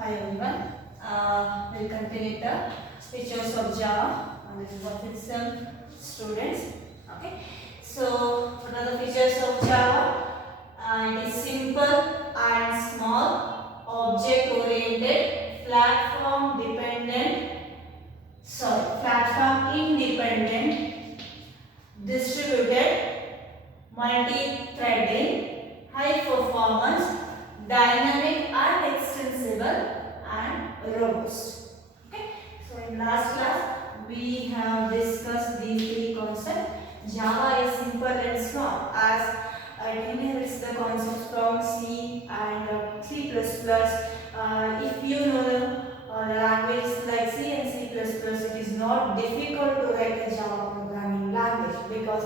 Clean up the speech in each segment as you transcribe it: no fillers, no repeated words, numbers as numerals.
Hi everyone. We'll continue the features of Java. This is what it's students. Okay. So what are the features of Java? It is simple and small, object oriented, platform independent, distributed, multi-threading, high performance, dynamic and extensible, and robust. Okay. So in last class we have discussed these three concepts. Java is simple and small as it inherits the concepts from C and C++. If you know the language like C and C++, it is not difficult to write a Java programming language because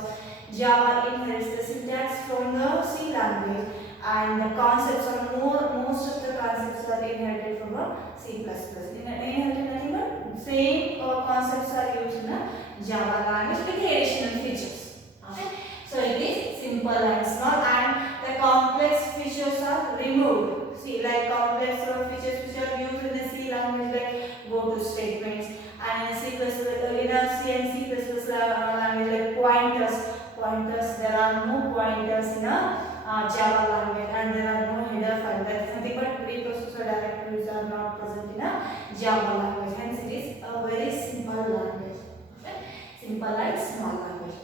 Java inherits the syntax from the C language and the concepts are most of the concepts are inherited from a C++. Inherited nothing but same concepts are used in a Java language with the additional features. Okay. So it is simple and small and the complex features are removed. See, like complex features which are used in the C language like go to statements, and in C++, in a C and C++ language like pointers, there are no pointers in a Java language, and there are no header file. That is nothing but preprocessor directories are not present in a Java language. Hence, it is a very simple language. Okay? Simple and small language.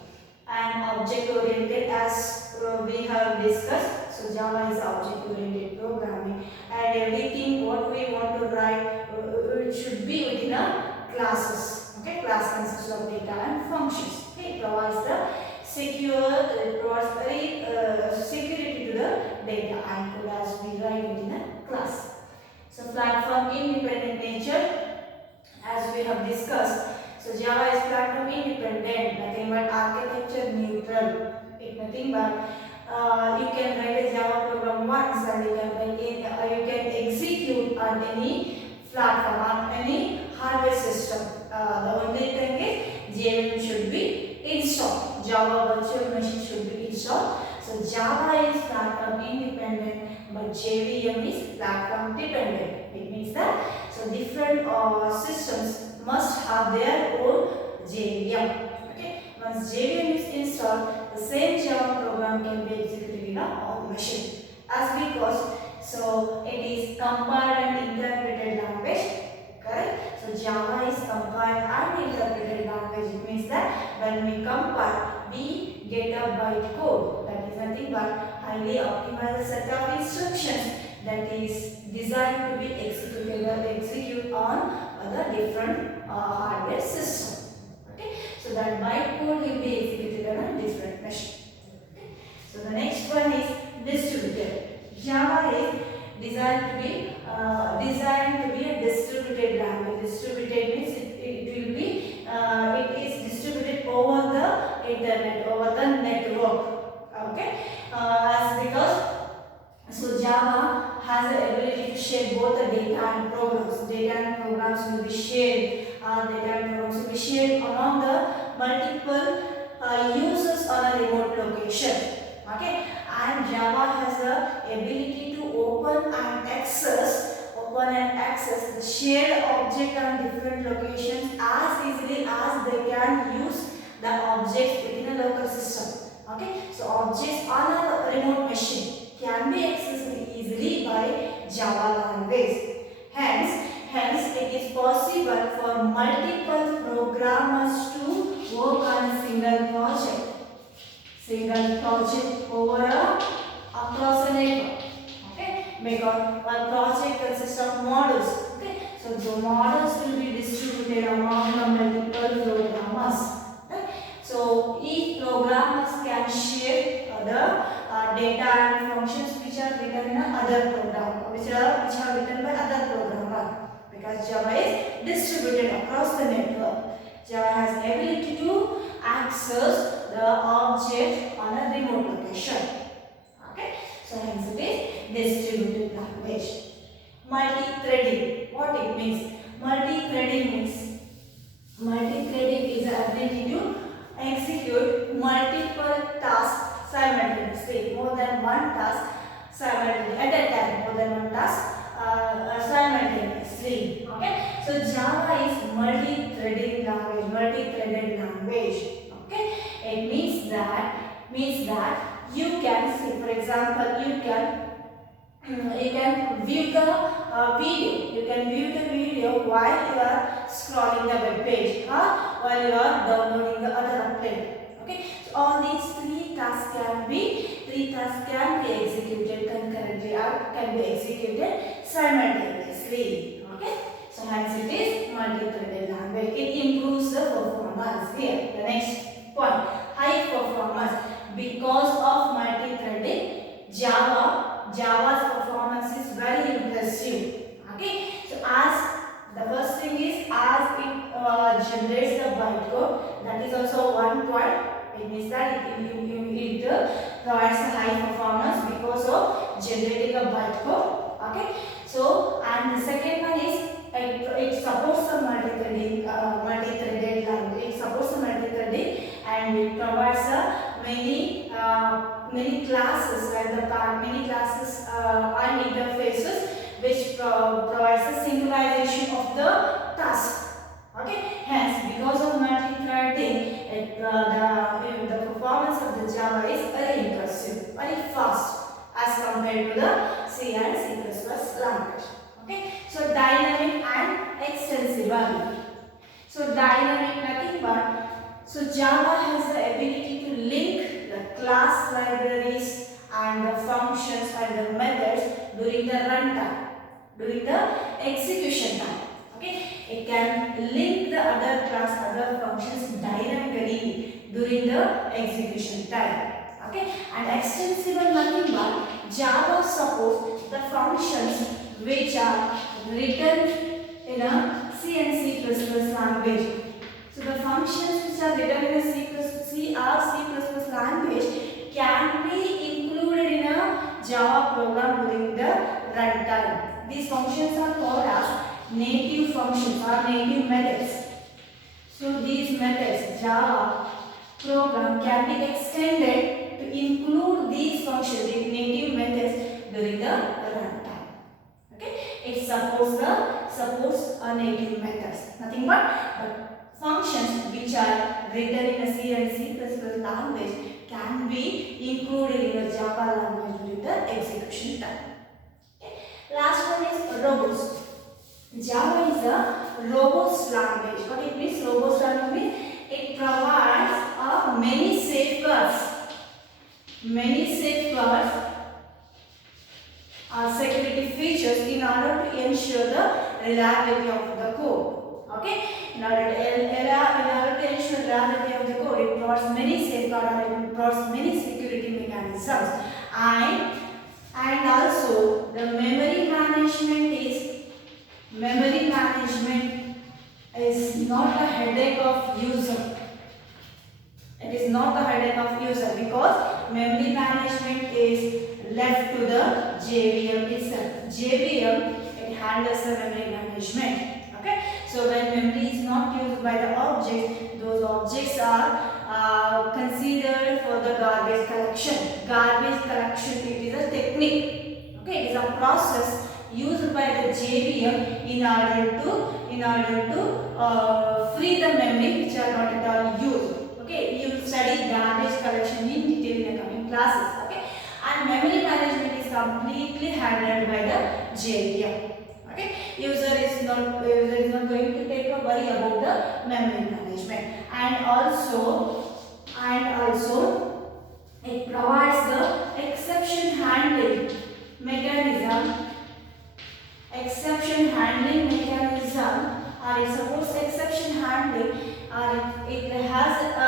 And object oriented, as we have discussed. So Java is object oriented programming, and everything what we want to write it should be within a classes. Okay, class consists of data and functions. Okay, it provides the provides very security to the data and could as we write within a class. So platform independent nature, as we have discussed. So Java is platform independent, nothing but architecture neutral. It's nothing but you can write a Java program once and you can execute on any platform, on any hardware system. The only thing is JVM should be installed. Java virtual machine should be installed. So Java is platform independent, but JVM is platform dependent. It means that so different systems must have their own JVM. Okay. Once JVM is installed, the same Java program can be executed in a own machine. As because so it is compiled and interpreted language. Correct? So Java is compiled and interpreted language. It means that when we compile, we get a bytecode. That is nothing but highly optimized set of instructions that is designed to be execute on the different hardware system. Okay, so that bytecode will be executed on a different machine. Okay. So the next one is distributed. Java is designed to be a distributed language. Distributed means it will be it is distributed over the internet, over the network. Okay, as because so Java has the ability to share both the data and programs. Data and programs will be shared. Data and programs will be shared among the multiple users on a remote location. Okay, and Java has the ability to open and access the shared object on different locations as easily as they can use the objects within a local system. Okay, so objects on a remote machine can be accessed easily by Java language. Hence it is possible for multiple programmers to work on a single project across a network. Okay, because one project consists of models. Okay, so the models will be distributed among the multiple programmers. Okay? So each programmers can share the data and functions which are written in another program, which are written by other programmer, because Java is distributed across the network. Java has ability to access the object on a remote location. Okay, so hence it is distributed language. Multi-threading. What it means? Multi-threading is the ability to execute multiple tasks simultaneously, more than one task simultaneously at a time, simultaneously. view the video. You can view the video while you are scrolling the web page or while you are downloading the other upload. Okay, so all these three tasks can be executed concurrently or can be executed simultaneously. Okay, so hence it is multi-threaded language. It improves the performance. Here, the next point, high performance. Because of multi-threading, Java's performance is very impressive. Okay, so as the first thing is as it generates the bytecode, that is also one point. It means that it provides a high performance because of generating a bytecode. Okay, so and the second one is it supports the multi-threaded language. It supports the multi-threading and it provides many classes and many classes and interfaces which provides the synchronization of the task. Okay, hence because of multi-threading, the performance of the Java is very impressive, very fast as compared to the C and C++ language. Okay, so dynamic and extensible. So dynamic nothing but, so Java has the ability to link the class libraries and the functions and the methods during the runtime, during the execution time. Okay, it can link the other class, other functions dynamically during the execution time. Okay, and extensible nothing but Java supports the functions which are written in a C and C++ language. So the functions which are written in a C or C++ language can be included in a Java program during the runtime. These functions are called as native functions or native methods. So these methods, Java program can be extended to include these functions, these native methods during the runtime. Okay, it supports native methods. Nothing but functions which are written in a C and C++ language can be included in a Java language during the execution time. Okay. Last one is robust. Java is a robust language. What it means? Robust language means it provides many safeguards security features in order to ensure the reliability of the code. Okay, in order to ensure reliability of the code, it provides many safeguards and it provides many security mechanisms, and also the memory management is not a headache of user. It is not the headache of user because memory management is left to the JVM itself. JVM, it handles the memory management. Okay, so when memory is not used by the object, those objects are considered for the garbage collection. Garbage collection, it is a technique. Okay, it is a process used by the JVM in order to free the memory which are not at all used. Okay, you will study garbage collection in detail in the coming classes. Okay, and memory management is completely handled by the JVM. Okay, user is not going to take a worry about the memory management, and also it provides the exception handling mechanism. Or it supports exception handling, or it has a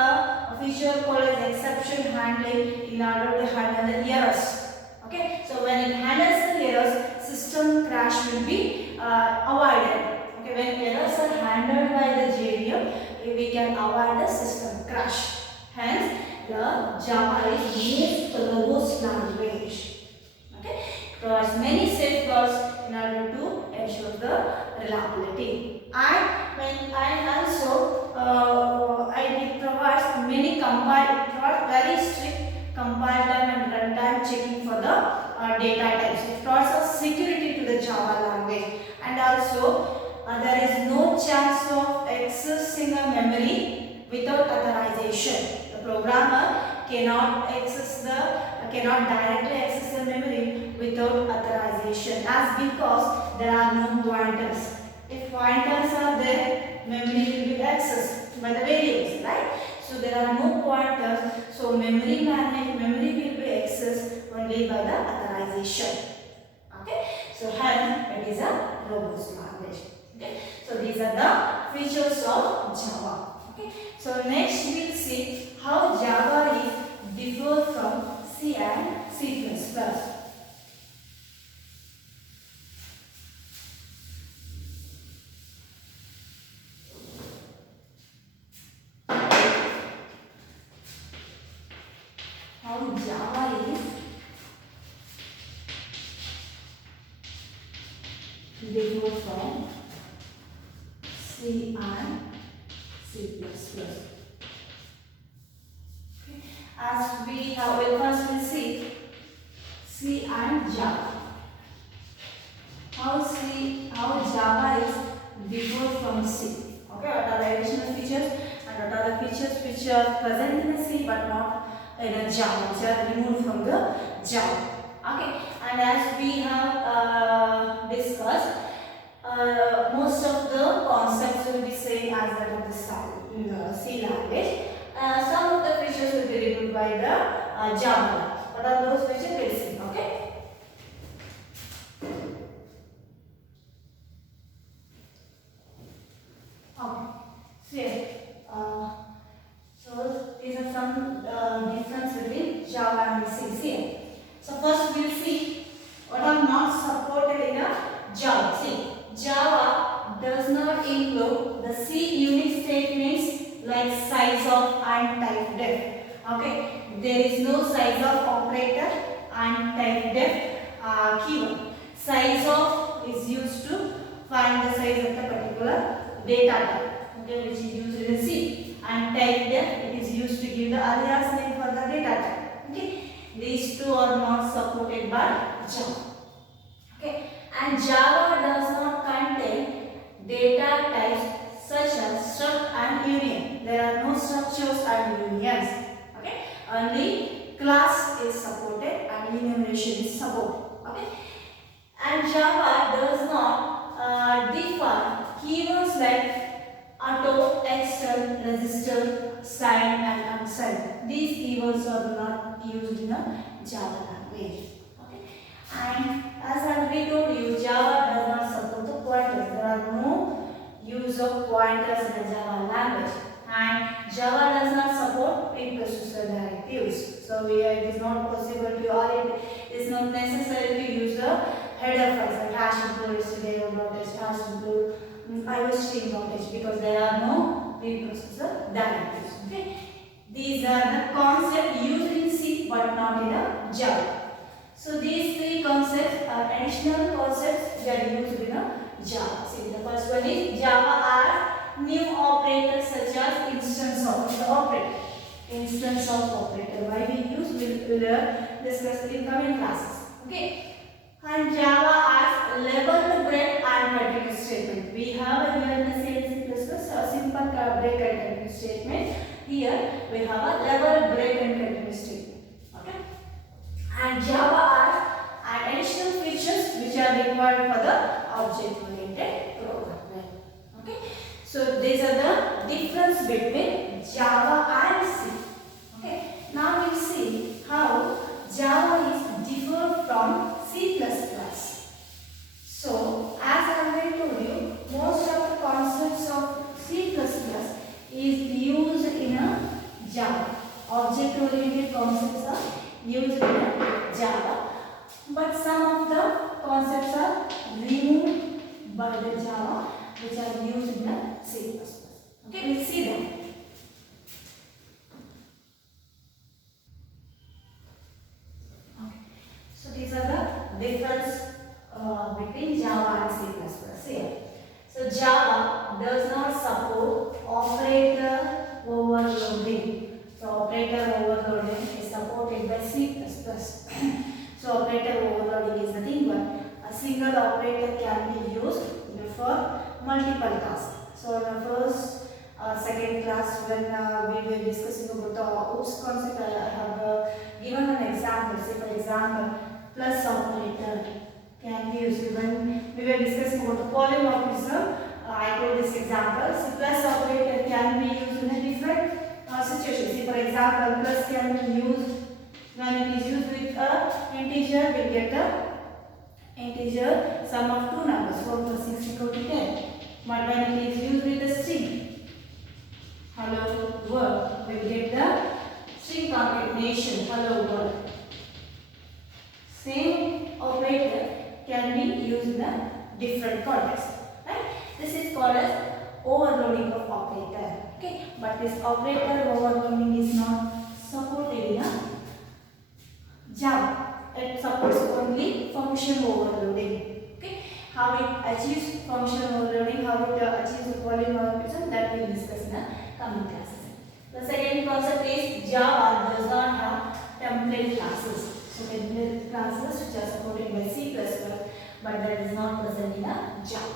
feature called as exception handling in order to handle the errors. Okay, so when it handles the errors, system crash will be avoided. Okay, when errors are handled by the JVM, we can avoid the system crash. Hence, the Java is most robust language. Okay, provides many safeguards in order to ensure the reliability, and it provides very strict compile time and runtime checking for the data types. It provides a security to the Java language, and also there is no chance of accessing a memory without authorization. The programmer cannot directly access the memory without authorization, as because there are no pointers. If pointers are there, memory will be accessed by the variables, right? So there are no pointers, so memory will be accessed only by the authorization. Okay, so hence it is a robust language. Okay, so these are the features of Java. Okay, so next we will see how Java is differ from C and C++. How Java is differ from C and C++. Okay. As we have, well, first we see C and Java. How Java is differ from C. Okay, what are the additional features and what are the features which are present in the C but not in a Java, which are removed from the Java. Okay, and as we have discussed, most of the concepts will be same as that of the C language. Some of the features will be removed by the Java. What are those features? We'll see. Okay. Okay. So these are some difference between Java and C. So first we'll see what are not supported in a Java. See, Java does not include the C unit statements like size of and type def. Okay, there is no size of operator and type def keyword. Size of is used to find the size of the particular data type, okay, which is used in C, and type def it is used to give the alias name for the data type. Okay, these two are not supported by Java. Okay, and Java does not contain data types such as struct and union. There are no structures and unions. Okay, only class is supported and enumeration is supported. Okay, and Java does not define keywords like auto, extern, register, sign and unsigned. These keywords are not used in a Java language. Okay, and as I already told you, Java does not support the pointers. There are no use of pointers in the Java language, and Java does not support preprocessor directives. So it is not possible to, or it is not necessary to use the header files like hash include stdio.h, hash include iostream.h, because there are no preprocessor directives. Okay, these are the concepts used in C but not in a Java. So these three concepts are additional concepts that are used in a Java. See, the first one is Java adds new operators such as instance of the operator. Instance of operator. Why we use? We'll discuss in coming classes. Okay. And Java adds level break and continue statement. We have here in the C++ a simple break and continue statement. Here we have a level break and continue statement. Okay. And Java adds additional features which are required for the object-oriented programming. Okay. So these are the difference between Java and C. Okay. Now we see how Java is different from C++. So as I already told you, most of the concepts of C++ is used in a Java. Object-oriented concepts are used in a Java, but some of the concepts are removed by the Java, which are used in the C++. Okay, we'll see them. Okay, so these are the difference between Java and C++ here. So Java does not support operator overloading. So operator overloading is supported by C++. So operator overloading is nothing but a single operator can be used for multiple tasks. So in the first, second class when we were discussing about the OOPS concept, I have given an example. Say for example, plus operator can be used when we were discussing about the polymorphism. I told this example. So plus operator can be used in a different situation. See, for example, plus can be used when it is used with a integer. We get the integer sum of two numbers 4 plus 6 equal to 10. But when it is used with a string, hello world, we get the string concatenation, hello world. Same operator can be used in a different context. Right? This is called as overloading of operator. Okay, but this operator overloading is not supported in a Java. It supports only function overloading. Okay, how it achieves function overloading, how it achieves the polymorphism, that we will discuss in the coming classes. The second concept is Java does not have template classes. So template classes which are supported by C++, but that is not present in a Java.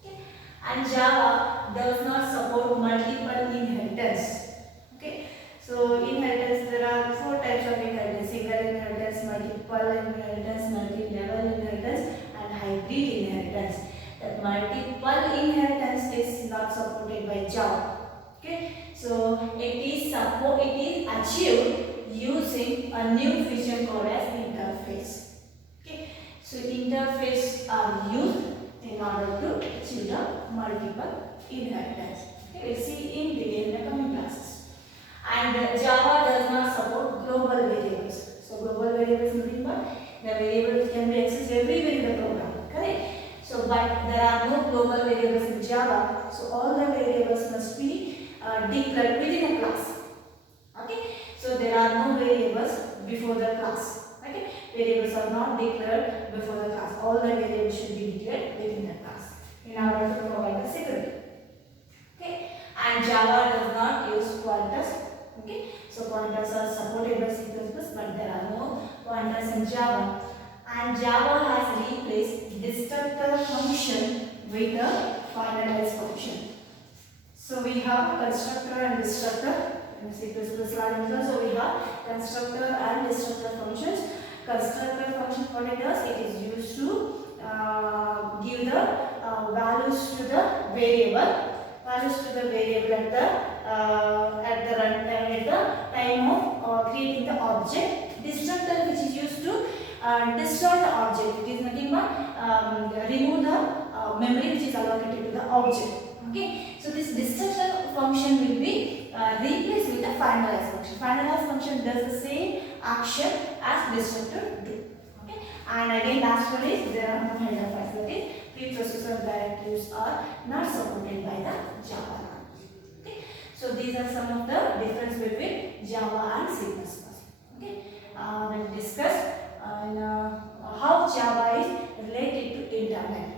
Okay, and Java does not support multiple inheritance. Okay, so inheritance, there are four types of inheritance: single inheritance, multiple inheritance, multi-level inheritance, and hybrid inheritance. That multiple inheritance is not supported by Java. Okay, so it is achieved using a new feature called as interface. Okay, so interface are used in order to achieve the multiple inheritance. Okay, we'll see in detail in the coming classes. And Java does not support global variables. So global variables nothing but the variables can be accessed everywhere in the program. Correct? So but there are no global variables in Java. So all the variables must be declared within a class. Okay? So there are no variables before the class. Okay? Variables are not declared before the class. All the variables should be declared within the class in order to provide the security. Okay? And Java does not use pointers. Okay? So pointers are supported by C++, but there are no pointers in Java. And Java has replaced destructor function with a finalize function. So we have constructor and destructor in C++ language. So we have constructor and destructor functions. Constructor function, what it does, it is used to give the values to the variable. Values to the variable at the time of creating the object. Destructor, which is used to destroy the object. It is nothing but remove the memory which is allocated to the object. Okay, so this destructor function will be replaced with a finalize function. Finalize function does the same action as destructor do. Okay, and again last one is there are no header files. That is, preprocessor directives are not supported by the Java language. Okay, so these are some of the difference between Java and C++. Okay, we'll discuss how Java is related to internet.